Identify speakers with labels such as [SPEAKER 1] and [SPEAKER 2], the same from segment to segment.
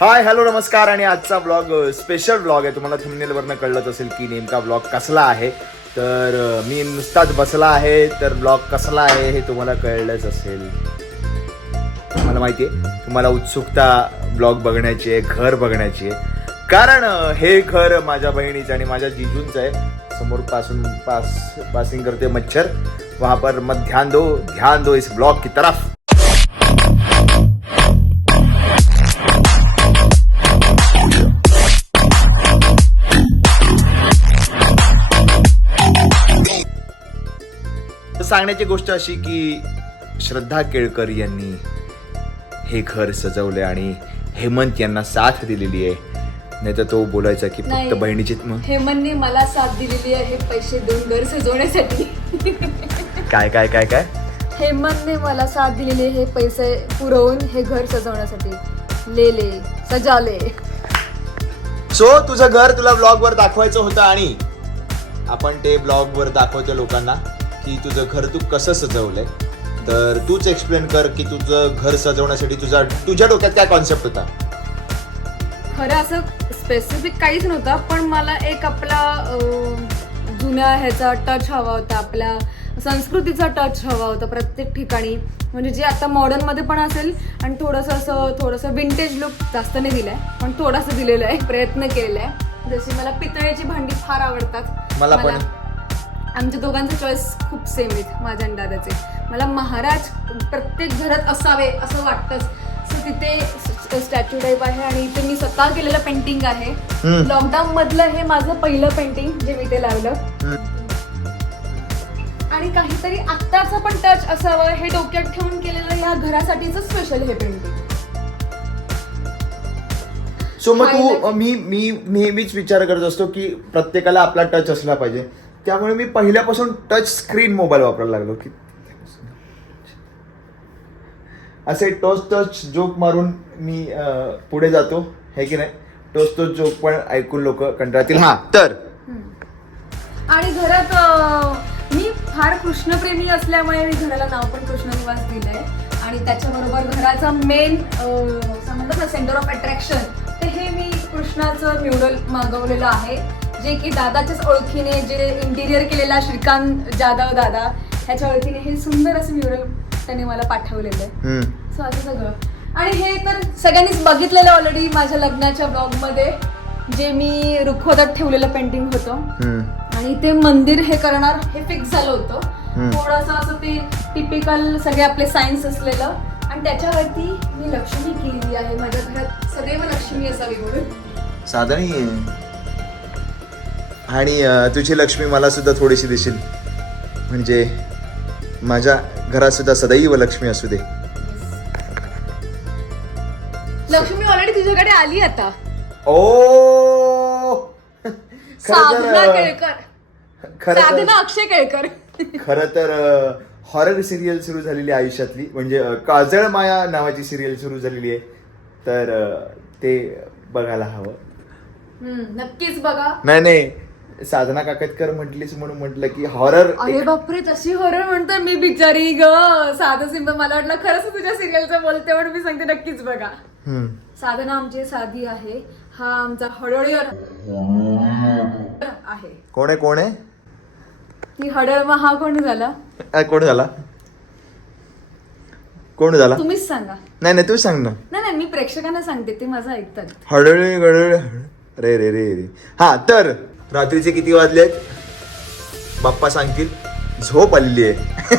[SPEAKER 1] Hi hello नमस्कार आणि आजचा ब्लॉग स्पेशल ब्लॉग आहे. तुम्हाला थंबनेलवरनं कळलंच असेल की नेमका ब्लॉग कसला आहे. तर मी नुसताच बसला आहे तर ब्लॉग कसला आहे हे तुम्हाला कळलंच असेल. मला माहिती आहे तुम्हाला उत्सुकता ब्लॉग बघण्याची आहे घर बघण्याची आहे. कारण हे घर माझ्या बहिणीचं आणि माझ्या जिजूंचं आहे. समोर पासून पास पासिंग करते मच्छर. वहां पर मत ध्यान दो ध्यान दो इस ब्लॉग की तरफ. सांगण्याची गोष्ट अशी की श्रद्धा केळकर यांनी हे घर सजवले आणि हेमंत यांना साथ दिलेली आहे. नाही तर तो बोलायचा की फक्त
[SPEAKER 2] नाही.
[SPEAKER 1] बहिणीची मग.
[SPEAKER 2] हेमंतने मला साथ दिलेली आहे पैसे देऊन घर सजवण्यासाठी.
[SPEAKER 1] काय काय काय काय?
[SPEAKER 2] हेमंतने मला साथ दिलेली हे पैसे पुरवून हे घर सजवण्यासाठी. लेले सजाले.
[SPEAKER 1] सो तुझं घर तुला ब्लॉग वर दाखवायचं होतं आणि आपण ते ब्लॉग वर दाखवतो लोकांना. की तुझं घर तू कसं सजवलंय? तर तूच एक्सप्लेन कर की तुझं घर सजवण्यासाठी तुझा तुझ्या डोक्यात काय कॉन्सेप्ट होता?
[SPEAKER 2] खरं असं स्पेसिफिक काहीच नव्हतं पण मला एक आपला अं, जुन्या ह्याचा टच हवा होता आपल्या संस्कृतीचा टच हवा होता प्रत्येक ठिकाणी. म्हणजे जे आता मॉडर्नमध्ये पण असेल आणि थोडंसं असं थोडंसं विंटेज लुक जास्त नाही दिलाय पण थोडासा दिलेला आहे प्रयत्न केलेला आहे. जशी मला पितळेची भांडी फार आवडतात.
[SPEAKER 1] मला पण.
[SPEAKER 2] आमच्या दोघांचे चॉईस खूप सेम आहेत माझ्या आणि दादाचे. मला महाराज प्रत्येक घरात असावे असं वाटतंच. सो तिथे स्टॅच्यू टाईप आहे आणि इथे मी स्वतः केलेलं पेंटिंग आहे. लॉकडाऊन मधलं हे माझं पहिलं पेंटिंग जे मी ते लावलं. आणि काहीतरी आत्ताचं पण टच असावं हे डोक्यात ठेवून केलेलं या घरासाठीच स्पेशल हे पेंटिंग
[SPEAKER 1] सो मग तू. मी मी नेहमीच विचार करत असतो की प्रत्येकाला आपला टच असला पाहिजे. त्यामुळे मी पहिल्यापासून टच स्क्रीन मोबाईल वापरायला लागलो की असे टोच टच जोक मारून मी पुढे जातो. हे की नाही? टोच टोच जोक पण ऐकून लोक कंटाळतील. हा तर.
[SPEAKER 2] आणि घरात मी फार कृष्णप्रेमी असल्यामुळे मी घराला नाव पण कृष्णनिवास दिलंय. आणि त्याच्याबरोबर घराचा मेन म्हणतात ना सेंटर ऑफ अट्रॅक्शन ते हे मी कृष्णाचं म्युरल मागवलेलं आहे. जे की दादाच्याच ओळखीने जे इंटिरियर केलेला श्रीकांत जाधव दादा ह्याच्या ओळखीने हे सुंदर असं म्युरल त्यांनी मला पाठवलेलं आहे. सो असं सगळं. आणि हे तर सगळ्यांनीच बघितलेलं ऑलरेडी माझ्या लग्नाच्या ब्लॉगमध्ये जे मी रुखवतात ठेवलेलं पेंटिंग होतं. आणि ते मंदिर हे करणार हे फिक्स झालं होतं. थोडंसं असं ते टिपिकल सगळे आपले सायन्स असलेलं. आणि त्याच्यावरती मी लक्ष्मी केलेली आहे. माझ्या घरात सदैव लक्ष्मी असावी म्हणून.
[SPEAKER 1] साधा नाहीये आणि तुझी लक्ष्मी मला सुद्धा थोडीशी देशील. म्हणजे माझ्या घरात सुद्धा सदैव लक्ष्मी असू दे.
[SPEAKER 2] लक्ष्मी ऑलरेडी तुझ्याकडे आली आता.
[SPEAKER 1] ओ!
[SPEAKER 2] साधना केळकर. अक्षय केळकर.
[SPEAKER 1] खरं तर हॉरर सिरियल सुरू झालेली आयुष्यातली. म्हणजे काजळ माया नावाची सिरियल सुरू झालेली आहे. तर ते बघायला हवं.
[SPEAKER 2] नक्कीच बघा.
[SPEAKER 1] नाही नाही. साधना काकतकर म्हटलीच म्हणून म्हटलं की हॉरर
[SPEAKER 2] अरे बापरे तशी हॉरर म्हणतो मी बिचारी ग. साधं सिंप मला वाटलं खरंच तुझ्या सिरियलचं बोलते म्हणून मी सांगते नक्कीच बघा. साधना आमची साधी आहे. हा आमचा हडळीवर आहे.
[SPEAKER 1] कोण आहे कोण आहे?
[SPEAKER 2] ती हडळ मग हा कोण झाला?
[SPEAKER 1] अ, कोण झाला? कोण झाला?
[SPEAKER 2] तुम्हीच सांगा.
[SPEAKER 1] नाही नाही तू सांग ना.
[SPEAKER 2] नाही नाही मी प्रेक्षकांना सांगते ते माझं ऐकतात.
[SPEAKER 1] हळूहळू गडळ रे रे रे रे. हा तर रात्रीचे किती वाजलेत? बाप्पा सांगतील झोप आलेली आहे.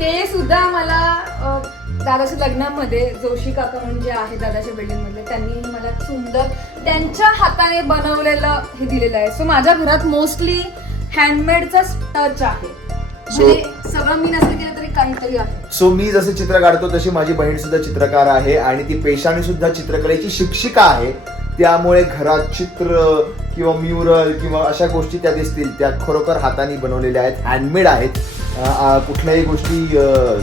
[SPEAKER 2] ते सुद्धा मला अ, दादाच्या लग्नामध्ये जोशी काका म्हणजे आहे दादाच्या बिल्डिंगमध्ये त्यांनी मला सुंदर त्यांच्या हाताने बनवलेलं हे दिलेलं आहे. सो माझ्या घरात मोस्टली हँडमेडचा टच आहे. म्हणजे सगळं मी नसलं केलं तरी काहीतरी आहे.
[SPEAKER 1] सो मी जसं चित्र काढतो तशी माझी बहीण सुद्धा चित्रकार आहे आणि ती पेशाने सुद्धा चित्रकलेची शिक्षिका आहे. त्यामुळे घरात चित्र किंवा म्युरल किंवा अशा गोष्टी त्या दिसतील. त्या खरोखर हाताने बनवलेल्या आहेत. हँडमेड आहेत. कुठल्याही गोष्टी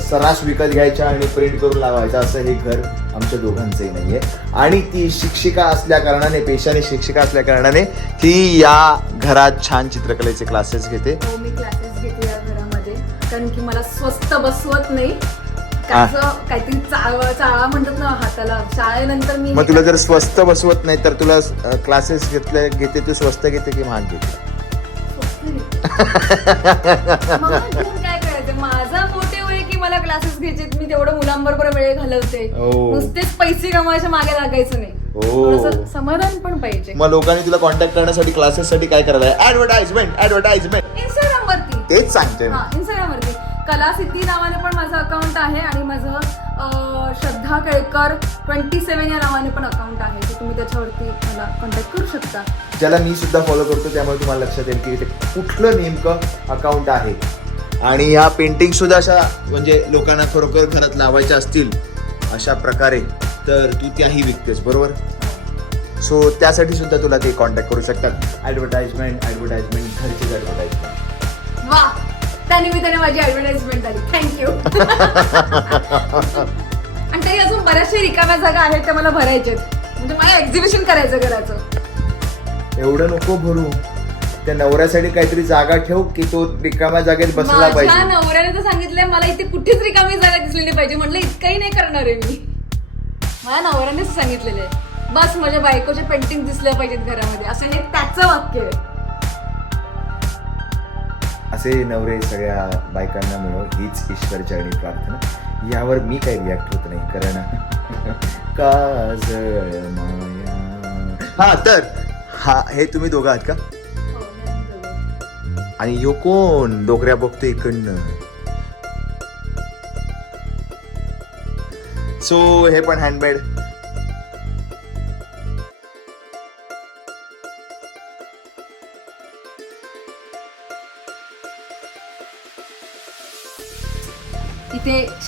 [SPEAKER 1] सरास विकत घ्यायच्या आणि प्रिंट करून लावायच्या असं हे घर आमच्या दोघांचंही नाहीये. आणि ती शिक्षिका असल्या कारणाने पेशाने शिक्षिका असल्या कारणाने ती या घरात छान चित्रकलेचे क्लासेस घेते.
[SPEAKER 2] हो मी क्लासेस घेते या घरामध्ये. कारण की मला स्वस्त बसवत नाही. त्याचं काहीतरी चाळवा चाळा म्हणतात ना हाताला. शाळेनंतर मी
[SPEAKER 1] मग तुला जर स्वस्त बसवत नाही तर तुला क्लासेस घेतले घेते तू स्वस्त घेते की महाग घेते?
[SPEAKER 2] मला घेऊन काय करायचं? माझा आहे की मला क्लासेस घ्यायचे मी तेवढं मुलांबरोबर वेळ घालवते.
[SPEAKER 1] ओ.
[SPEAKER 2] नुसतेच पैसे कमवायच्या मागे लागायचं नाही.
[SPEAKER 1] ओ.
[SPEAKER 2] थोडंसं समाधान पण पाहिजे.
[SPEAKER 1] मग लोकांनी तुला कॉन्टॅक्ट करण्यासाठी क्लासेस साठी काय करायला? ऍडव्हर्टाइजमेंट ऍडव्हर्टाइजमेंट
[SPEAKER 2] इंस्टाग्राम वरती.
[SPEAKER 1] तेच सांगतोय मी.
[SPEAKER 2] हा कला सिद्धी नावाने पण माझं अकाउंट आहे आणि माझं श्रद्धा केळकर ट्वेंटी सेवन या नावाने पण अकाउंट आहे. तर तुम्ही त्याच्यावरती मला कॉन्टॅक्ट करू शकता.
[SPEAKER 1] ज्याला मी सुद्धा फॉलो करतो त्यामुळे तुम्हाला लक्षात येईल की ते कुठलं नेमकं अकाउंट आहे. आणि या पेंटिंग सुद्धा अशा म्हणजे लोकांना खरोखर घरात लावायच्या असतील अशा प्रकारे तर तू त्याही विकतेस बरोबर? सो त्यासाठी सुद्धा तुला ते कॉन्टॅक्ट करू शकतात. ॲडव्हर्टाईजमेंट ॲडव्हर्टाईजमेंट घरचीच
[SPEAKER 2] ॲडव्हर्टाईजमेंट निमित्ताने माझी ऍडव्हर्टाइजमेंट आली. थँक्यू आणि तरी अजून बऱ्याचशा रिकाम्या जागा आहेत त्या मला भरायच्या म्हणजे मला एक्झिबिशन करायचं घराचं.
[SPEAKER 1] एवढं नको भरू. त्या नवऱ्यासाठी काहीतरी जागा ठेव की तो रिकाम्या जागेत बसला
[SPEAKER 2] माझ्या
[SPEAKER 1] पाहिजे.
[SPEAKER 2] नवऱ्याने तर सांगितलंय मला इथे कुठेच रिकामी जागा दिसली नाही पाहिजे. म्हटलं इतकंही नाही करणार आहे मी. माझ्या नवऱ्यानेच सांगितलेलं आहे. बस माझ्या बायकोचे पेंटिंग दिसल्या पाहिजेत घरामध्ये. असं हे त्याचं वाक्य आहे.
[SPEAKER 1] असे नवरे सगळ्या बायकांना मिळो हीच ईश्वरची आणि प्रार्थना. यावर मी काही रिॲक्ट होत नाही कारण काजळ माया. हा तर हा हे तुम्ही दोघं आहात का? आणि यो कोण? डोकऱ्या बघतो इकडनं. सो हे पण हँडमेड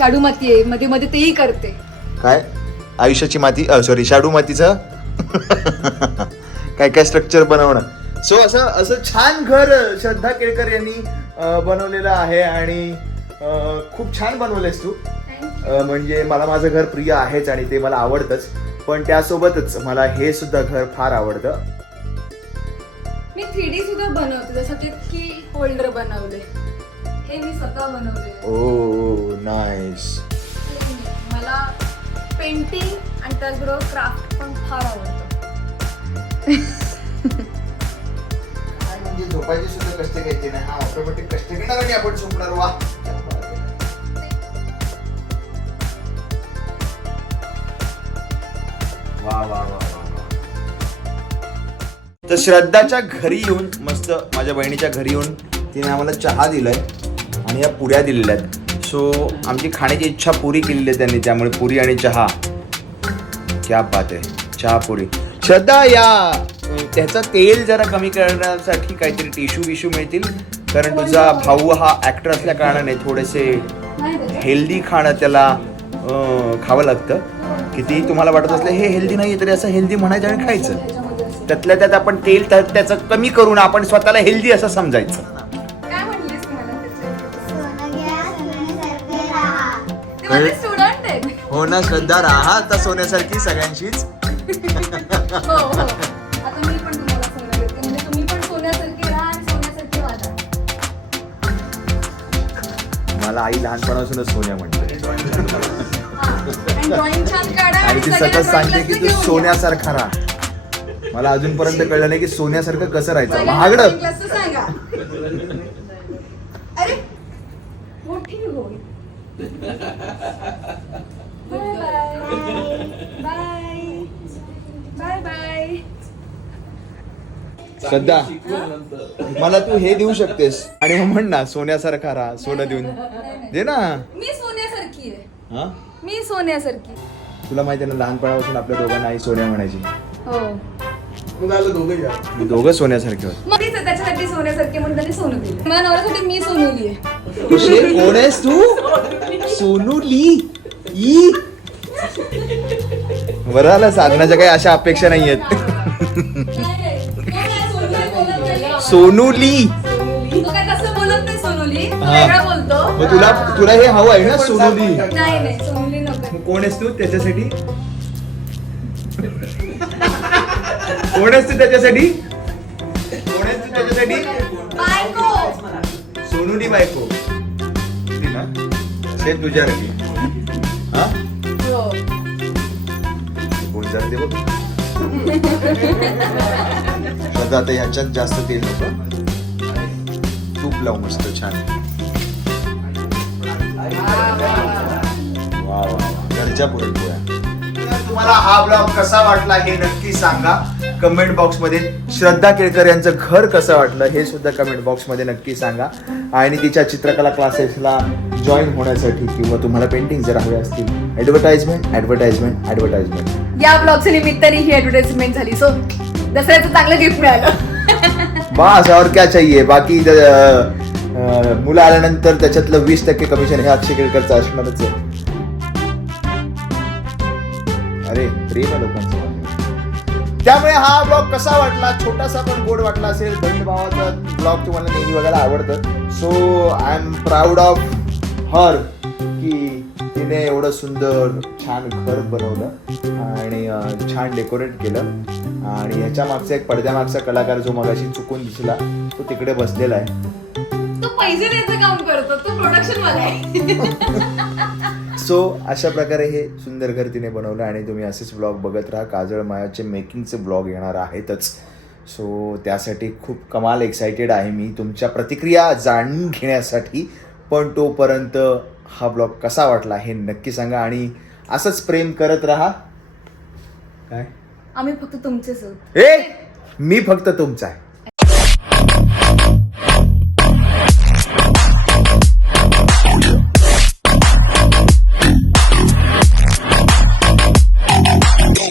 [SPEAKER 2] शाडू माती आहे मध्ये मध्ये तेही करते.
[SPEAKER 1] काय? आयुष्याची माती सॉरी शाडू मातीचं काय काय स्ट्रक्चर बनवणं सो असं असं छान घर श्रद्धा केळकर यांनी अं, बनवलेलं आहे आणि अं, खूप छान बनवलंयस तू. अं, म्हणजे मला माझं घर प्रिय आहेच आणि ते मला आवडतंच. पण त्यासोबतच मला हे सुद्धा घर फार आवडतं.
[SPEAKER 2] मी थ्री डी सुद्धा बनवते जसं ते की होल्डर बनवले. हे मी स्वतः बनवले.
[SPEAKER 1] ओ नाईस
[SPEAKER 2] मला पेंटिंग आणि त्याचबरोबर क्राफ्ट पण फार आवडतं.
[SPEAKER 1] काय म्हणजे झोपायचे सुद्धा कष्ट घ्यायचे नाही. हा ऑटोमॅटिक कष्ट घेणार आणि आपण झोपणार वा. वा वा वा वा वा. तर श्रद्धाच्या घरी येऊन मस्त माझ्या बहिणीच्या घरी येऊन तिने आम्हाला चहा दिलाय. आणि या पुऱ्या दिलेल्या आहेत. सो आमची खाण्याची इच्छा पुरी केलेली आहे त्यांनी त्यामुळे पुरी आणि चहा. क्या बात आहे. चहा पुरी. श्रद्धा या त्याचं तेल जरा कमी करण्यासाठी काहीतरी टिश्यू विश्यू मिळतील. कारण तुझा भाऊ हा ऍक्टर असल्या कारणाने थोडेसे हेल्दी खाणं त्याला खावं लागतं. किती तुम्हाला वाटत असलं हे हेल्दी नाही तरी असं हेल्दी म्हणायचं आणि खायचं. त्यातल्या त्यात आपण तेल त्याचं कमी करून आपण स्वतःला हेल्दी असं समजायचं.
[SPEAKER 2] माझे स्टुडंट आहेत.
[SPEAKER 1] हो ना श्रद्धा राहा आता सोन्यासारखी सगळ्यांशीच.
[SPEAKER 2] हो हो. आता मी पण तुम्हाला सोनं देते. म्हणजे तुम्ही पण सोन्यासारखे राहा आणि सोन्यासारखे वागा.
[SPEAKER 1] मला आई लहानपणापासूनच सोन्या म्हणते.
[SPEAKER 2] हा. आणि ड्रॉइंग छान काढा
[SPEAKER 1] आणि ती
[SPEAKER 2] सगळ्यांना
[SPEAKER 1] सतत सांगते की तू सोन्यासारखा राहा. मला अजूनपर्यंत कळलं नाही की सोन्यासारखं कसं. राहायचं. महागडं.
[SPEAKER 2] drawing class चं सांगा अरे मोठी होईल बाय बाय बाय बाय
[SPEAKER 1] सध्या मला तू हे देऊ शकतेस. आणि मग म्हण ना सोन्यासारखा राहा सोनं देऊन. दे ना.
[SPEAKER 2] मी सोन्यासारखी आहे.
[SPEAKER 1] हा?
[SPEAKER 2] मी सोन्यासारखी.
[SPEAKER 1] तुला माहिती आहे ना लहानपणापासून आपल्या दोघांना आई सोन्या म्हणायची.
[SPEAKER 2] हो.
[SPEAKER 1] मी दोघं सोन्यासारखे होत.
[SPEAKER 2] मग तीच आहे, त्याच्यासाठी सोन्यासारखी म्हणून त्याने सोनं दिलं. नवऱ्यासाठी मी सोनवली आहे?
[SPEAKER 1] तुझे कोण आहेस तू सोनूली ई बरं झालं साधनाच्या काही अशा अपेक्षा नाही आहेत. सोनूली. हा. मग तुला तुला हे हवं आहे ना सोनूली?
[SPEAKER 2] नाही नाही सोनुली नको.
[SPEAKER 1] मग कोण आहेस तू त्याच्यासाठी? कोण आहेस तू त्याच्यासाठी? कोण आहेस तू त्याच्यासाठी? सोनूली बायको. हो. ते तुझ्या घरी हा? कोण जाते बघ. श्रद्धा आता यांच्यात जास्त तेल होतं तूप लावू मस्त छान. वा घरच्या पुरणपोळ्या तुम्हाला हा ब्लॉग कसा वाटला हे नक्की सांगा. कमेंट बॉक्समध्ये श्रद्धा केळकर यांचं घर कसं वाटलं हे सुद्धा कमेंट बॉक्समध्ये नक्की सांगा. आणि तिच्या चित्रकला क्लासेसला जॉईन होण्यासाठी किंवा तुम्हाला पेंटिंग जर हवे असतील ऍडव्हर्टाइजमेंट ऍडव्हर्टाइजमेंट ऍडव्हर्टाइजमेंट
[SPEAKER 2] या ब्लॉगच्या निमित्ताने ही ऍडव्हर्टाइजमेंट झाली. सो दसऱ्याचं चांगलं गिफ्ट मिळालं.
[SPEAKER 1] बस और क्या चाहिए? बाकी अ, मुलं आल्यानंतर त्याच्यातलं वीस टक्के कमिशन हे अक्षय केळकरचं असणारच आहे. अरे प्रेम आहे लोकांचं. त्यामुळे हा ब्लॉग कसा वाटला? छोटासा पण गोड वाटला असेल. बहीण भावाचा ब्लॉग तुम्हाला नेहमी बघायला आवडतं. So I am proud of her की तिने एवढं सुंदर छान घर बनवलं आणि छान डेकोरेट केलं. आणि ह्याच्या मागचा एक पडद्यामागचा कलाकार जो मगाशी चुकून दिसला तो तिकडे बसलेला आहे.
[SPEAKER 2] तो पैसे द्यायचं काम करतो तो प्रोडक्शन वाला आहे.
[SPEAKER 1] सो अशा प्रकारे हे सुंदर घर तिने बनवलं आणि तुम्ही असेच ब्लॉग बघत राहा. काजळ मायाचे मेकिंगचे ब्लॉग येणार आहेतच. सो त्यासाठी खूप कमाल एक्सायटेड आहे मी. तुमच्या प्रतिक्रिया जाणून घेण्यासाठी पण तोपर्यंत हा ब्लॉग कसा वाटला हे नक्की सांगा आणि असंच प्रेम करत राहा. काय?
[SPEAKER 2] आम्ही फक्त तुमचेच आहोत.
[SPEAKER 1] ए मी फक्त तुमचा आहे.